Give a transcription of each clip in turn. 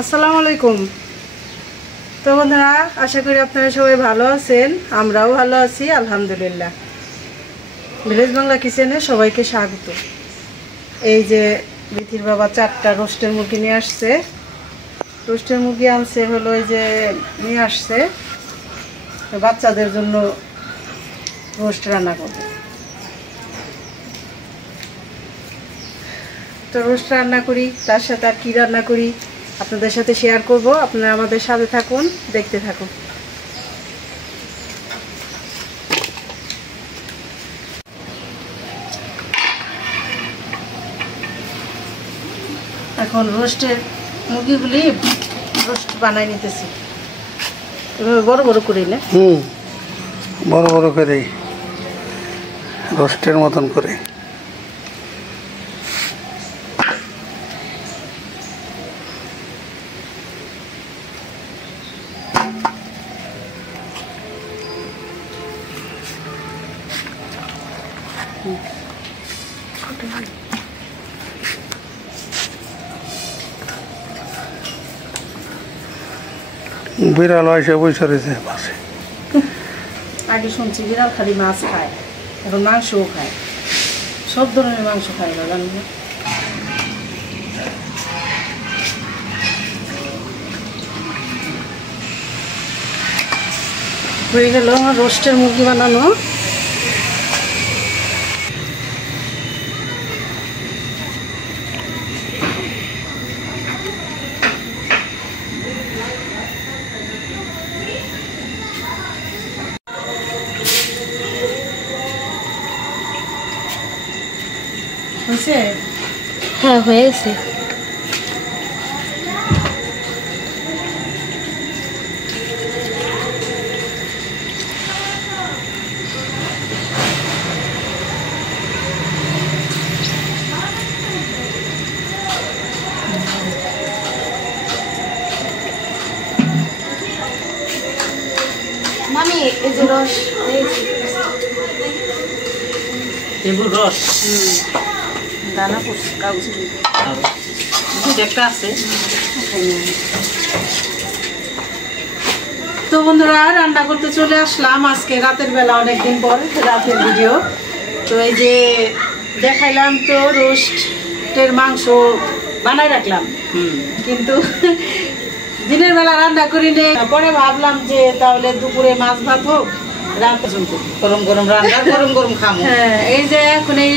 আসসালামু আলাইকুম। তো বন্ধুরা, আশা করি আপনারা সবাই ভালো আছেন, আমরাও ভালো আছি আলহামদুলিল্লাহ। ভিলেজ বাংলা কিচেনে সবাইকে স্বাগত। এই যে বিথির বাবা 4টা রোস্টের মুরগি নিয়ে আসছে। রোস্টের মুরগি আনছে হলো এই যে নিয়ে আসছে, বাচ্চাদের জন্য রোস্ট রান্না করবে। তো রোস্ট রান্না করি, তার সাথে আর কী রান্না করি আপনাদের সাথে শেয়ার করব। আপনারা আমাদের সাথে থাকুন, দেখতে থাকুন। এখন রোস্টের মুরগিগুলি রোস্ট বানাই নিতেছি, এভাবে বড় বড় করে না, বড় বড় করে রোস্টের মতন করে। বিড়াল এসে বসে রয়েছে পাশে। আগে শুনছি বিড়াল খালি মাছ খায়, এখন মাংসও খায়, সব ধরনের মাংস খায় না জানি না। হয়ে গেল আমার রোস্টের মুরগি বানানো। হয়েছে? হ্যাঁ, হয়ে গেছে। মামি এই যে রস, লেবুর রস দানা পড়ছে কাগজ একটা আছে। তো বন্ধুরা, রান্না করতে চলে আসলাম আজকে রাতের বেলা, অনেকদিন পর রাতের ভিডিও। তো এই যে দেখাইলাম তো রোস্টের মাংস বানাই রাখলাম, কিন্তু দিনের বেলা রান্না করি নে। পরে ভাবলাম যে তাহলে দুপুরে মাছ ভাত হোক, রাত গরম গরম রান্না গরম গরম খাবো। হ্যাঁ, এই যে এখন এই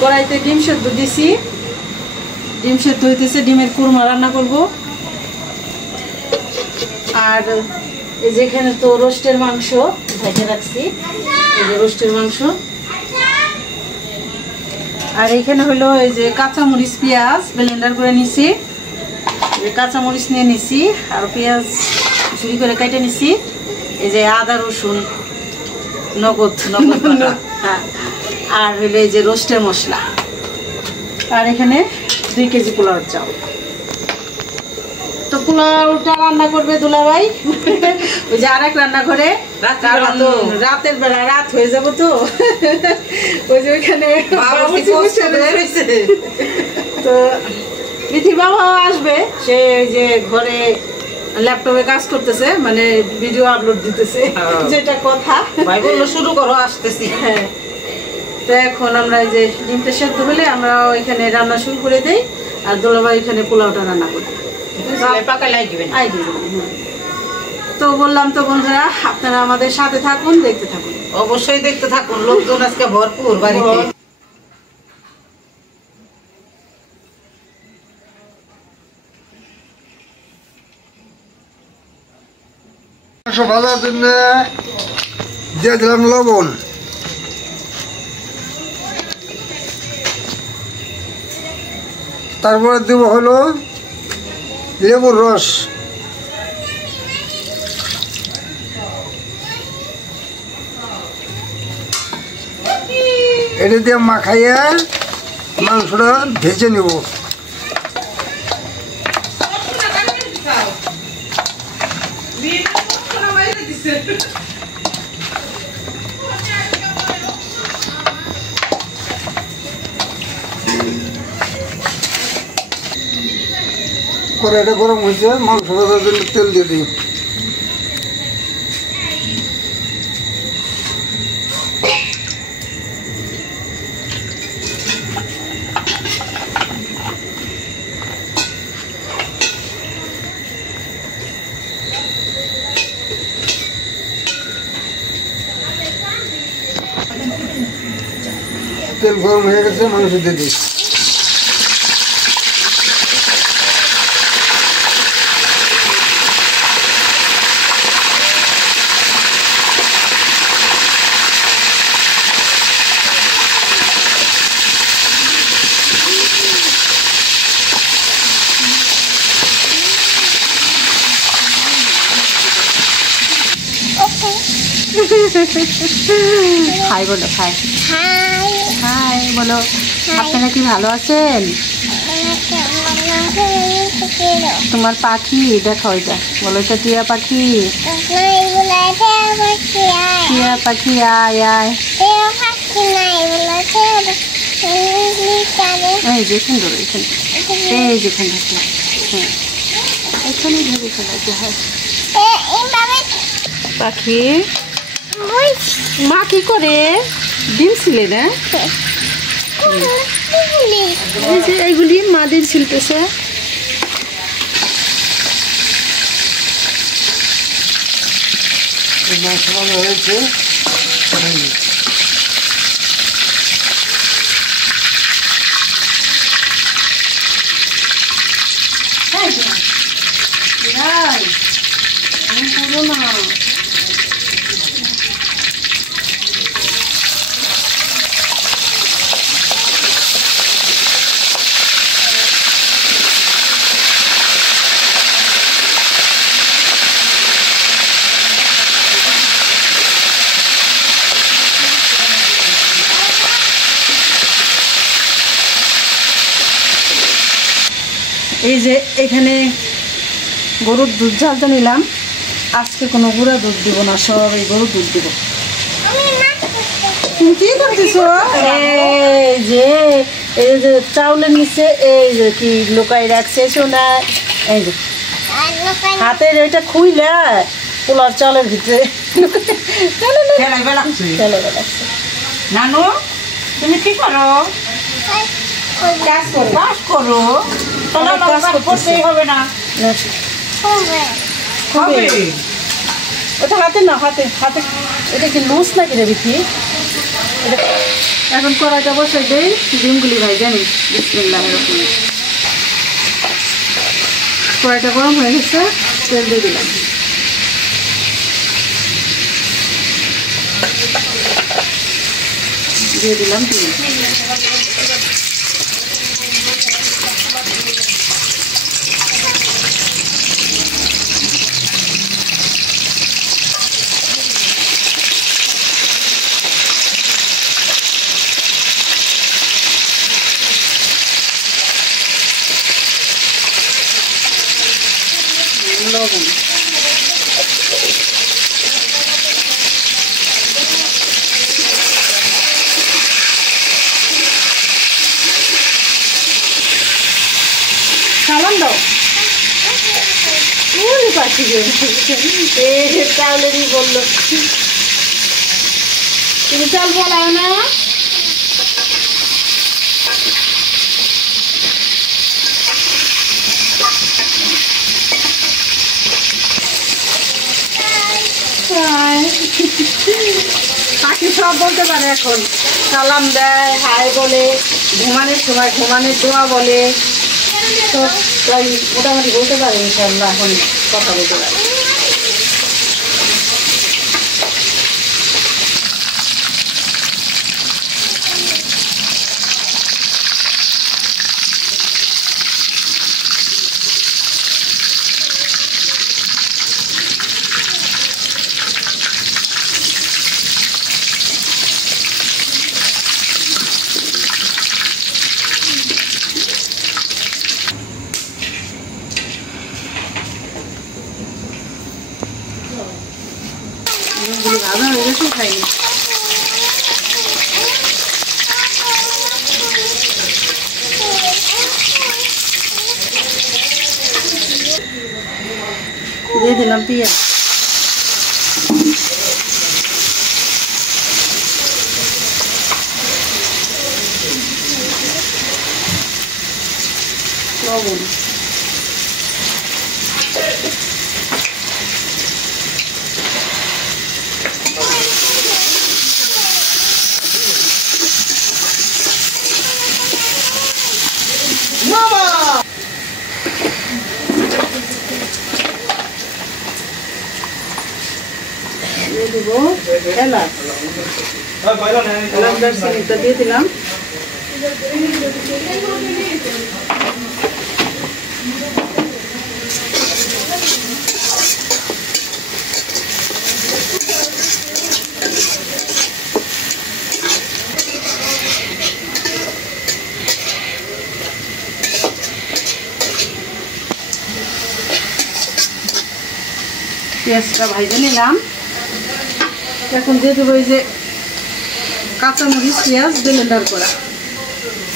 কড়াইতে ডিম সেদ্ধ দিছি, ডিম সেদ্ধ হইতেছে, ডিমের কুরমা রান্না করব। আর এই যেখানে তো রোস্টের মাংস ভেজে রাখছি, এই যে রোস্টের মাংস। আর এইখানে হলো এই যে কাঁচামরিচ পেঁয়াজ ব্লেন্ডার করে নিছি, কাঁচামরিচ নিয়ে নিছি, আর পেঁয়াজ ঝুড়ি করে কেটে নিছি। এই যে আদা রসুন নগদ নগদ, আর হইলো এই যে রোস্টের মশলা। আর এখানে 2 কেজি পোলাওর চাল। তো পোলাওটা রান্না করবে দুলাভাই, ওই যে আরেক রান্না করে রাতের বেলা, রাত হয়ে যাবো তো ওই যে ওইখানে তো বিথির বাবা আসবে, সে যে ঘরে ল্যাপটপে কাজ করতেছে, মানে ভিডিও আপলোড দিতেছে, যেটা কথা। ভাই বললো শুরু করো, আসতেছি। হ্যাঁ, তো এখন আমরা এই যে ডিমটা সেদ্ধ হলে আমরা এখানে রান্না শুরু করে দেই, আর দুলাভাই এখানে পোলাওটা রান্না করে পাকা লাগবে। তো বললাম তো বন্ধুরা, আপনারা আমাদের সাথে থাকুন, দেখতে থাকুন। অবশ্যই দেখতে থাকুন, লোকজন আজকে ভরপুর বাড়িতে। ভাজার জন্য দিয়ে দিলাম লবণ, তারপরে দেব হলো লেবুর রস, এটা দিয়ে মাখাইয়া মাংসটা ভেজে নেব। কড়াইটা গরম হয়েছে, মাংস ভাজার জন্য তেল দিয়ে দিই। তেল গরম হয়ে গেছে, মাংস দিয়ে দিই। হাই বলো, হাই হাই হাই বলো। আপনারা কি ভালো আছেন? তোমার পাখি দেখো, ওইটা বলো, এটা টিয়া পাখি। টিয়া পাখি আয় আয়। এই যে সুন্দর, এখানে এই যেখানে আছে, হ্যাঁ এখানে ধরে ফেলাইতে হয়। পাখি মা কি করে ডিম ছিলে না? এই যে এইগুলি মা ডিম ছিলতেছে। মাংস ভাজা হয়েছে, এই যে এখানে গরুর দুধ ঝালতে নিলাম। আজকে কোনো গুঁড়া দুধ দিব না, সব এই গরুর দুধ দিব। তুমি কি করতেছ? এই যে চাউলের নিচে এই যে কি লুকাই রাখছে সোনা, এই যে হাতের এটা খুইলে পোলার চালের ভিতরে নানু তুমি কি করো? কাজ করো, কাজ করো। তোমার কাজ করতেই হবে না। হবে ওটা হাতে না, হাতে হাতে। এটা কি লুজ নাকি রে বিথি? এখন কড়াইটা বসাই দেই, ডিমগুলি ভাই জানি। বিসমিল্লাহির রহমানির রহিম। কড়াইটা গরম হয়ে গেছে, তেল দিয়ে দিলাম। দিয়ে দিলাম ডিম। লবণ, সালাম দাও। ওই পাখি চাউলেরই বললো, তুমি চাল বলাও না। পাখি সব বলতে পারে এখন, সালাম দেয়, হাই বলে, ঘুমানোর সময় ঘুমানোর দোয়া বলে, সব প্রায় মোটামুটি বলতে পারে। ইনশাআল্লাহ এখন কথা বলতে পারে। ভালো হয়ে গেছে, খাইনি। দিয়ে দিলাম পেঁয়াজ, লবণ, দিয়ে দিব এলাচ, এলাচ দারচিনিটা দিয়ে দিলাম, পেঁয়াজটা ভাজে নিলাম। এখন দিয়ে দেবো এই যে কাঁচামরিচ, পেঁয়াজ ব্লেন্ডার করা,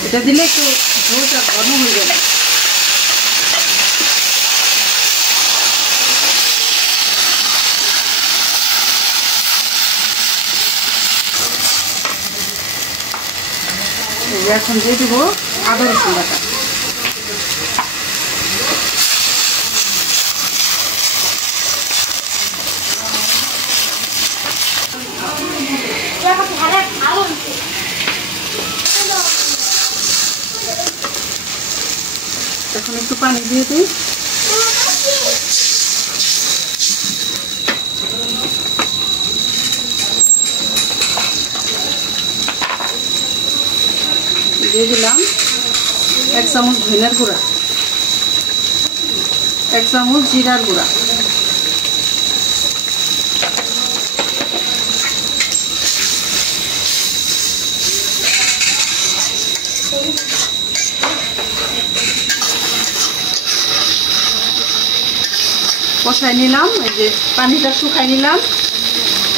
এটা দিলে একটু ঝোলটা ঘন হয়ে যাবে। এখন দিয়ে দেবো আদা রসুন বাটা, এখন একটু পানি দিয়ে দিই, দিয়ে দিলাম 1 চামচ ধনিয়ার গুঁড়া, 1 চামচ জিরার গুঁড়া, কষাই নিলাম, এই যে পানিটা শুকাই নিলাম।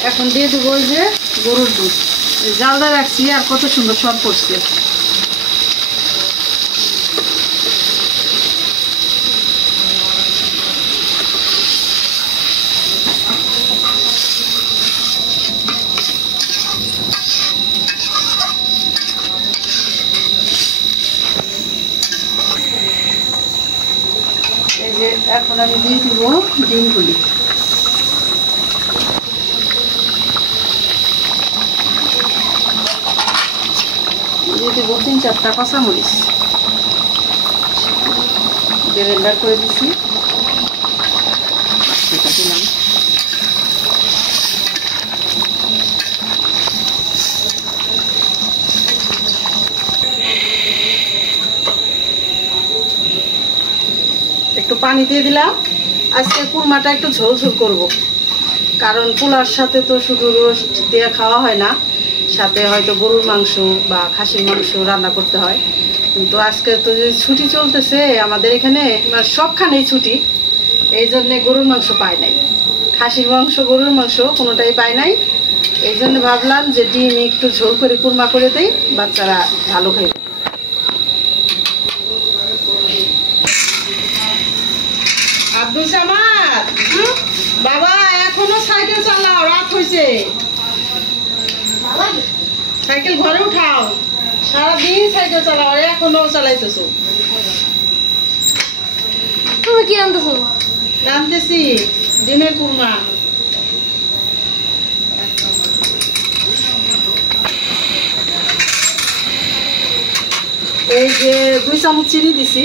এখন দিয়ে দেবো ওই যে গরুর দুধ, জালটা রাখছি আর কত সুন্দর সব করছে। এই যে এখন আমি দিয়ে দিব ডিমগুলি, দিয়ে দেবো 3-4টা কাঁচামরিচ ব্লেন্ডার করে দিচ্ছি, সেটা দিলাম। একটু পানি দিয়ে দিলাম। আজকে কুরমাটা একটু ঝোল ঝোল করবো, কারণ পোলার সাথে তো শুধু রোস্ট দিয়ে খাওয়া হয় না, সাথে হয়তো গরুর মাংস বা খাসির মাংস রান্না করতে হয়। কিন্তু আজকে তো যে ছুটি চলতেছে আমাদের এখানে, সবখানেই ছুটি, এই জন্যে গরুর মাংস পায় নাই, খাসির মাংস গরুর মাংস কোনোটাই পায় নাই। এই জন্য ভাবলাম যে ডিম একটু ঝোল করে কুরমা করে দেই, বাচ্চারা ভালো খাবে। আব্দুল সামাদ, বাবা এখনো সাইকেল চালাও, রাত হয়েছে, সাইকেল ঘরে উঠাও, সারাদিন সাইকেল চালাও আর এখনো চালাইতেছো। তুমি কি আনতেছো? রাঁধতেছি ডিমের কুরমা। এই যে 2 চামচ চিনি দিছি,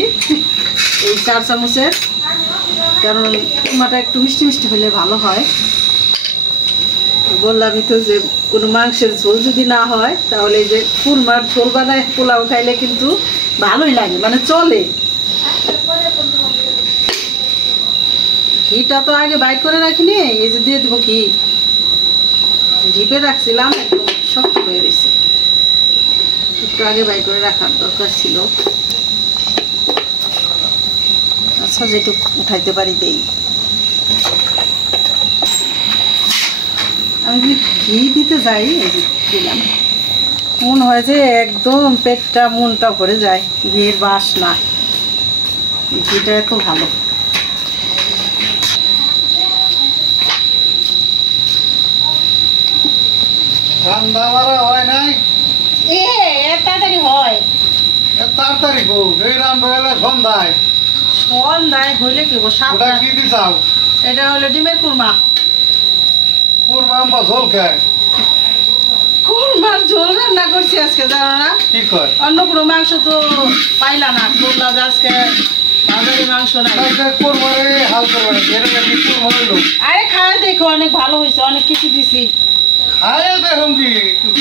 এই 4 চামচের, কারণ কুরমাটা একটু মিষ্টি মিষ্টি হলে ভালো হয়। বললামই তো যে কোনো মাংসের ঝোল যদি না হয় তাহলে এই যে কুরমার ঝোল বানায় পোলাও খাইলে কিন্তু ভালোই লাগে, মানে চলে। ঘিটা তো আগে বাইট করে রাখিনি, এই যে দিয়ে দেবো ঘি, ঢিপে রাখছিলাম একদম শক্ত হয়ে গেছে, একটু আগে বাইট করে রাখার দরকার ছিল। আচ্ছা যেটুকু উঠাইতে পারি দেই। আমি যদি ঘি দিতে যাই, এই যে দিলাম, মনে হয় যে একদম পেটটা মনটা ভরে যায়, ঘিয়ের বাসনা, ঘিটা এত ভালো। রান্না বাড়া হয় নাই এত তাড়াতাড়ি হয়? এ তাড়াতাড়ি হোক এই রান্না হলে সন্ধ্যায় সন্ধ্যায় হইলে কি গো, ওটা সাতটা। কি দিছাও এটা হলো ডিমের কুরমা। কুরমা আম্বা ঝোল খায় কুরমার ঝোল রান্না করছি আজকে, জানো না? কি কয় অন্য কোনো মাংস তো পাইলা না, বললা যে আজকে বাজারে মাংস নাই। কুরমারে হাল করবে এরকম কি কুরমা হইলো আরে খায় দেখো, অনেক ভালো হয়েছে, অনেক কিছু দিছি। খায় দেখুন কি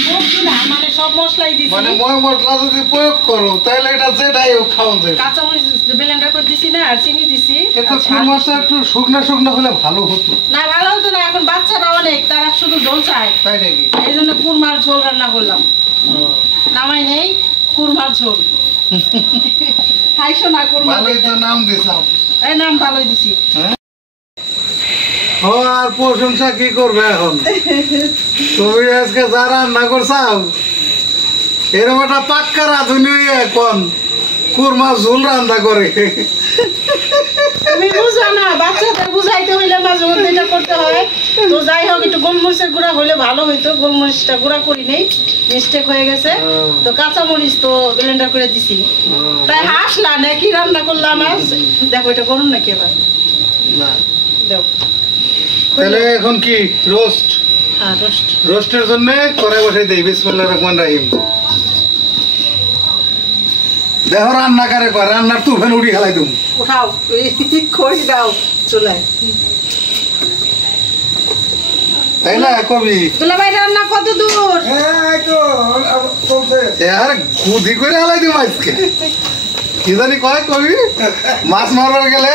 বলছি না, মানে সব মশলাই দিছি। মানে ময় মশলা যদি প্রয়োগ করো তাহলে এটা যেটাই হোক খাওয়া যাবে কাঁচা মরিচ ব্লেন্ডার করে দিছি না, আর চিনি দিছি। কিন্তু আচ্ছা। কুরমাটা একটু শুকনা শুকনা হলে ভালো হতো না ভালো হতো না, এখন বাচ্চারা অনেক, তারা শুধু ঝোল চায়, তাই নাকি এই জন্য কুরমার ঝোল রান্না করলাম। নামাই নেই কুরমার ঝোল। খাইছো না কুরমা? ভালোই তো নাম দিছাও এই নাম ভালোই দিছি। ও আর প্রশংসা কি করবে এখন তুমি আজকে যা রান্না করছাও এরকম একটা পাক্কা রাঁধুনি এখন কুরমা ঝোল রান্না করে তুমি বুঝো না, বাচ্চাদের বুঝাইতে হইলে মাঝে মধ্যে এটা করতে হয়। তো যাই হোক, একটু গোলমরিচের গুঁড়া হইলে ভালো হইতো, গোলমরিচটা গুঁড়া করি নেই, মিস্টেক হয়ে গেছে। তো কাঁচা মরিচ তো ব্লেন্ডার করে দিছি। তাই হাসলা না, কি রান্না করলাম আজ? দেখো এটা গরম নাকি এবার? না দেখো তাহলে এখন কি রোস্ট হ্যাঁ, রোস্ট। রোস্টের জন্য করে বসে দেই বিসমিল্লাহির রহমানির রহিম দেখো রান্না করে কর রান্নার তুফান উড়ি খেলাই তুমি উঠাও, খড়ি দাও চুলায়। তাই না কবি দুলাভাই রান্না কত দূর? আর গুদি করে হেলাই দিম আজকে কি জানি কয় কবি মাছ মারবার গেলে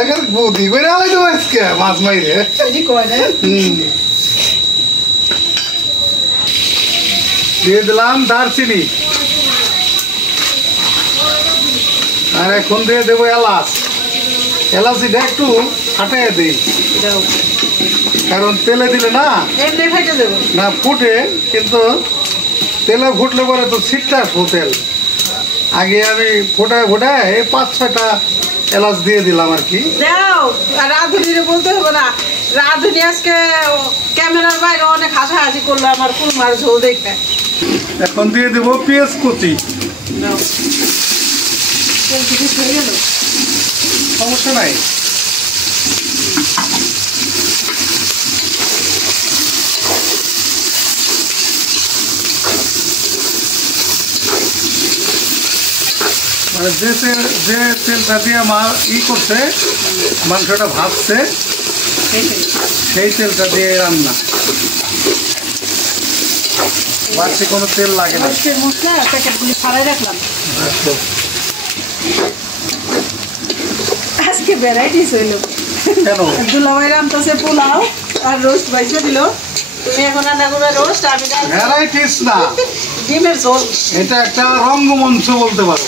একেবারে বুদ্ধি করে হেলাই দিম আজকে মাছ মাইরে এটি কয় না? দিয়ে দিলাম দারচিনি আর এখন দিয়ে দেবো এলাচ এলাচিটা একটু ফাটাই দিই দাও। কারণ তেলে দিলে না এমনি ফেটে দেবো। না ফুটে কিন্তু তেলে ফুটলে পরে তো ছিটটা আসবো তেল আগে আমি ফোটায় ফোটায় 5-6টা এলাচ দিয়ে দিলাম আর কি দাও, আর রাধুনিরে বলতে হবে না, রাধুনি আজকে ক্যামেরার বাইরে অনেক হাসাহাসি করলো আমার কুরমার ঝোল দেখে। এখন দিয়ে দেবো পেঁয়াজ কুচি দাও, তেল কি বেশি হয়ে গেল? সমস্যা নাই মানে যে তেলটা দিয়ে করছে মাংসটা ভাজছে সেই তেলটা দিয়ে রান্না বাড়তি কোনো তেল লাগে না রোস্টের মশলা প্যাকেটগুলি ছাড়াই রাখলাম। আচ্ছা। আজকে ভ্যারাইটিস হইল। কেন দুলাভাই রান্তাছে পোলাও আর রোস্ট বাইসে দিল। তুমি এখন রান্না করবে রোস্ট, আমি ভ্যারাইটিস না ডিমের ঝোল। এটা একটা রঙ্গমঞ্চ বলতে পারো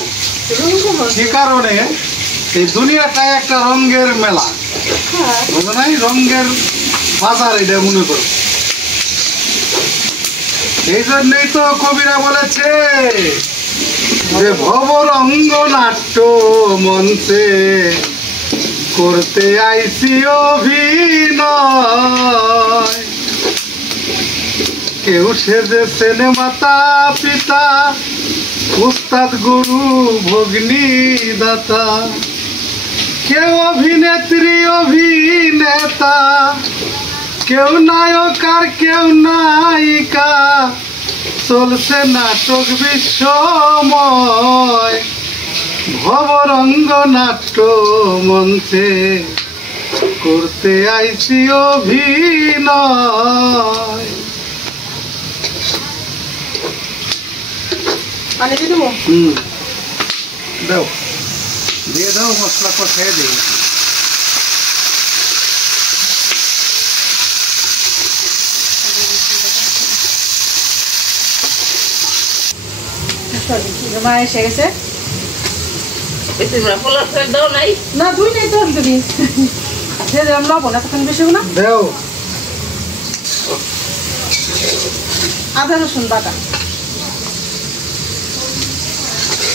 কি কারণে এই দুনিয়াটা একটা রঙের মেলা বুঝো নাই রঙের বাজার এটা মনে করো এই জন্যই তো কবিরা বলেছে যে ভবরঙ্গ নাট্য মঞ্চে করতে আইসি অভিনয় কেউ সেজেছেন মাতা পিতা উস্তাদ গুরু ভগ্নী দাতা কেউ অভিনেত্রী অভিনেতা কেউ নায়ক আর কেউ নায়িকা চলছে নাটক বিশ্বময় ভবরঙ্গ নাট্য মঞ্চে করতে আইসি অভিনয় পানি দিয়ে দেবো? দাও দিয়ে দাও মশলা কষাই দিই মা এসে গেছে। দাও নাই না দুই নেই তো তুমি দিয়ে দিলাম লবণ, এতক্ষণ বেশি না। দাও আদা রসুন বাটা।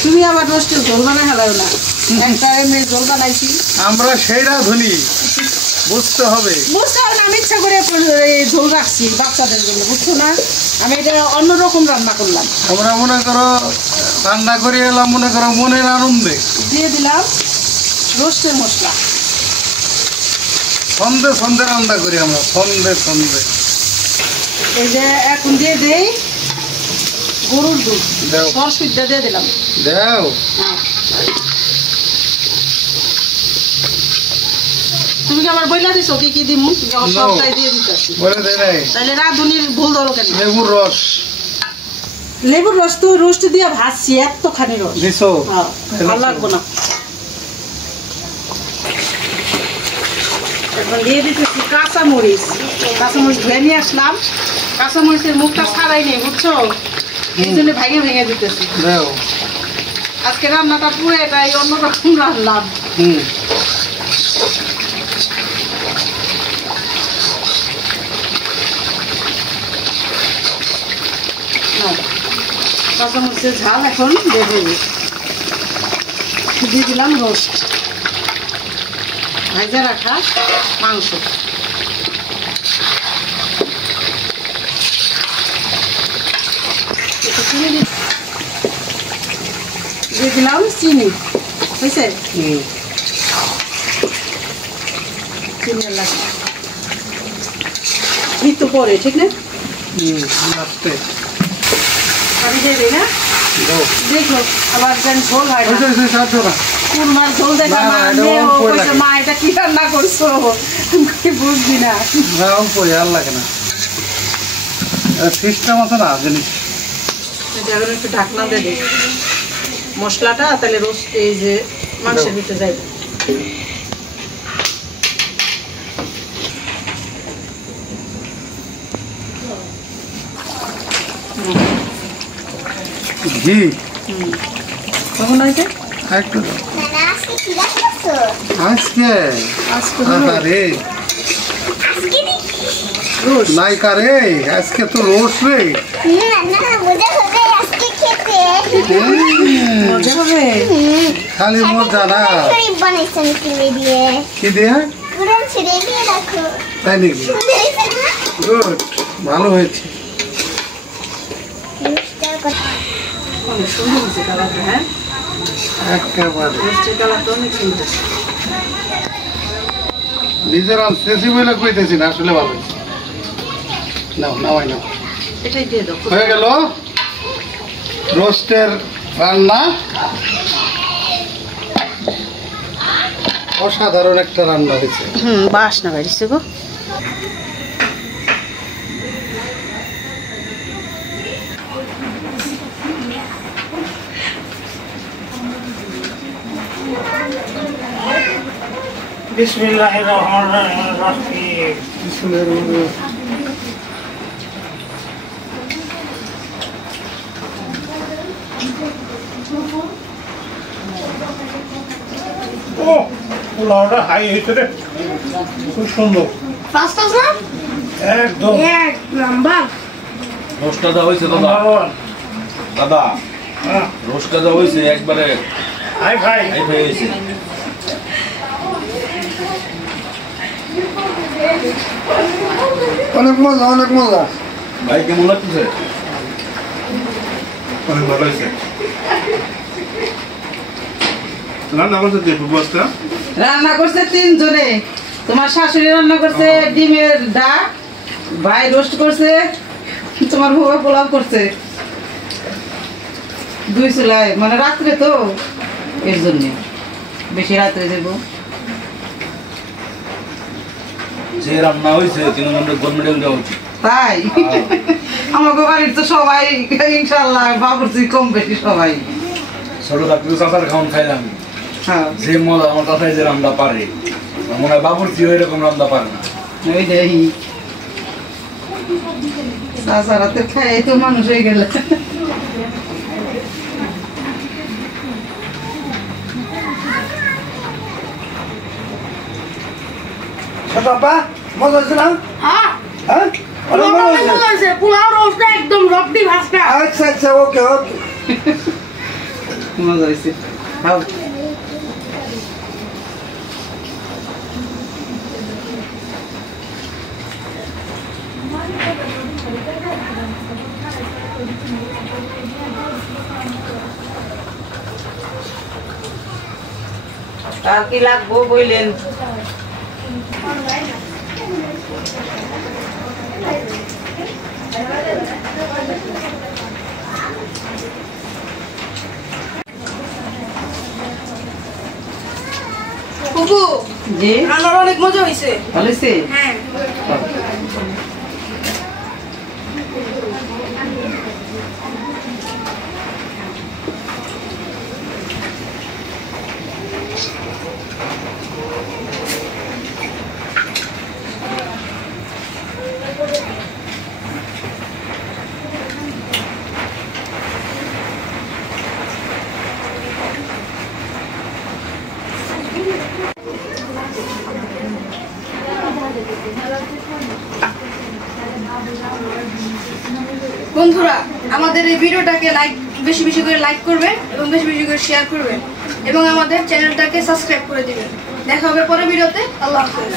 তুমি আবার রোস্টের ঝোল বানাই হেলাও না, একটা এমনি ঝোল বানাইছি। আমরা সেই রাঁধুনি বুঝতে হবে। বুঝতে হবে না, আমি ইচ্ছা করে এই ঝোল রাখছি বাচ্চাদের জন্য, বুঝছো না? আমি এটা অন্যরকম রান্না করলাম। আমরা মনে করো রান্না করে এলাম মনে করো মনের আনন্দে। দিয়ে দিলাম রোস্টের মশলা। সন্ধে সন্ধে রান্না করি আমরা, সন্ধে সন্ধে। এই যে এখন দিয়ে দেই গরুর দুধ, দাও। সরষেটা দিয়ে দিলাম। দাও। হ্যাঁ। তুমি কি আমার বইলা দিছো কি কি দিমু? যখন No. সবটাই দিয়ে দিতেছি, বলে দে নাই। তাহলে রাঁধুনির ভুল ধরো কেন? লেবুর রস লেবুর রস তো রোস্ট দিয়ে ভাজছি, এতখানি রস। দিছো? হ্যাঁ, ভালো লাগবো না। এখন দিয়ে দিতেছি কাঁচামরিচ। কাঁচামরিচ ধুয়ে নিয়ে আসলাম, কাঁচামরিচের মুখটা ছাড়াই নেই, বুঝছো? এই জন্য ভেঙে ভেঙে দিতেছি। দাও। আজকে রান্নাটা পুরো এটাই অন্যরকম রান্নাম। হুম। কাঁচামরিচের ঝাল এখন দেবো। দিয়ে দিলাম রোস্ট, ভাজা রাখা মাংস। দিয়ে দিলাম চিনি, হয়েছে? হুম। চিনি লাগে একটু পরে, ঠিক না? হুম। লাস্টে পানি দিয়ে দিই না? দাও। দেখো আবার যেন ঝোল হয় না। ওই সাথে না। কুরমার ঝোল দেখা না, মা এটা মেয়ে ও অল্প কইছে, লাগে। মা এটা কি রান্না করছো? আমি বুঝছি না। না অল্প আর লাগে না। সিস্টেম আছে না জিনিস। এটা এখন একটু ঢাকনা দিয়ে দিই মশলাটা, তাহলে রোস্ট এই যে মাংসের ভিতরে যাইবে। ঘি কখন হয়েছে? একটু দাও। নানা আজকে কি রাখছো? আজকে আজকে হলো আরে রোস্ট। লাইকা রে আজকে তো রোস রে। নানা মজা হবে আজকে খেতে। মজা হবে। খালি মজা না। শরীফ বানাইছেন চিড়ে দিয়ে। কি দিয়ে? পুরো চিড়ে দিয়ে রাখো। তাই নাকি? সুন্দর হয়েছে না? গুড, ভালো হয়েছে। রোস্টার কথা। অনেক সুন্দর হয়েছে কালারটা, হ্যাঁ? একেবারে রোস্টের কালারটা অনেক সুন্দর। নিজের শেষি বলে কইতেছি না, আসলে ভালো হয়েছে। নাও নাও নাও। এটাই দিয়ে দাও। হয়ে গেল রোস্টের রান্না। অসাধারণ একটা রান্না হয়েছে। বাসনা বাড়িছে গো। বিসমিল্লাহির রহমানির রহিম। ও পোলাওটা হাই হয়েছে রে, খুব সুন্দর ফাস্ট ফাস্ট না? একদম এক নাম্বার। রোস্টটা দেওয়া হয়েছে দাদা, নাম্বার ওয়ান। দাদা রোস্টটা দেওয়া হয়েছে একবারে হাই ভাই হাই ফাই হয়েছে। অনেক মজা, অনেক মজা। ভাই কেমন লাগতেছে? অনেক ভালো হয়েছে। রান্না করতে দেখবো বস্তা রান্না করছে 3 জনে। তোমার শাশুড়ি রান্না করছে ডিমের ডাক, ভাই রোস্ট করছে, তোমার বউ পোলাও করছে। 2 চুলায়, মানে রাত্রে তো এর জন্য বেশি রাত্রে দেবো। যে রান্না হয়েছে 3 ঘন্টা গোল্ড মেডেল দেওয়া উচিত। তাই আমাকে বাড়ির তো সবাই ইনশাল্লাহ বাবুর্চি কম বেশি সবাই। ছোট থাকতে চাচার খাওয়ান খাইলাম, হ্যাঁ যে মজা আমার চাচাই যে রান্না পারে, আমার মনে হয় বাবুর্চি এরকম রান্না পারে না। ওইটাই, তাছাড়া তো খাই তো মানুষ হয়ে গেলে। বাবা মজা হয়েছে না? হ্যাঁ। হ্যাঁ অনেক মজা হয়েছে। মজা হয়েছে। পোলাও রোস্টটা একদম রক্তি ভাজটা। আচ্ছা আচ্ছা, ওকে ওকে। মজা হয়েছে, খাও। আর কি লাগবো বললেন? ফুপু জি, রান্নার অনেক মজা হয়েছে। ভালো হয়েছে? হ্যাঁ বন্ধুরা, আমাদের এই ভিডিওটাকে বেশি বেশি করে লাইক করবেন এবং বেশি বেশি করে শেয়ার করবেন এবং আমাদের চ্যানেলটাকে সাবস্ক্রাইব করে দিবেন। দেখা হবে পরের ভিডিওতে। আল্লাহ হাফেজ।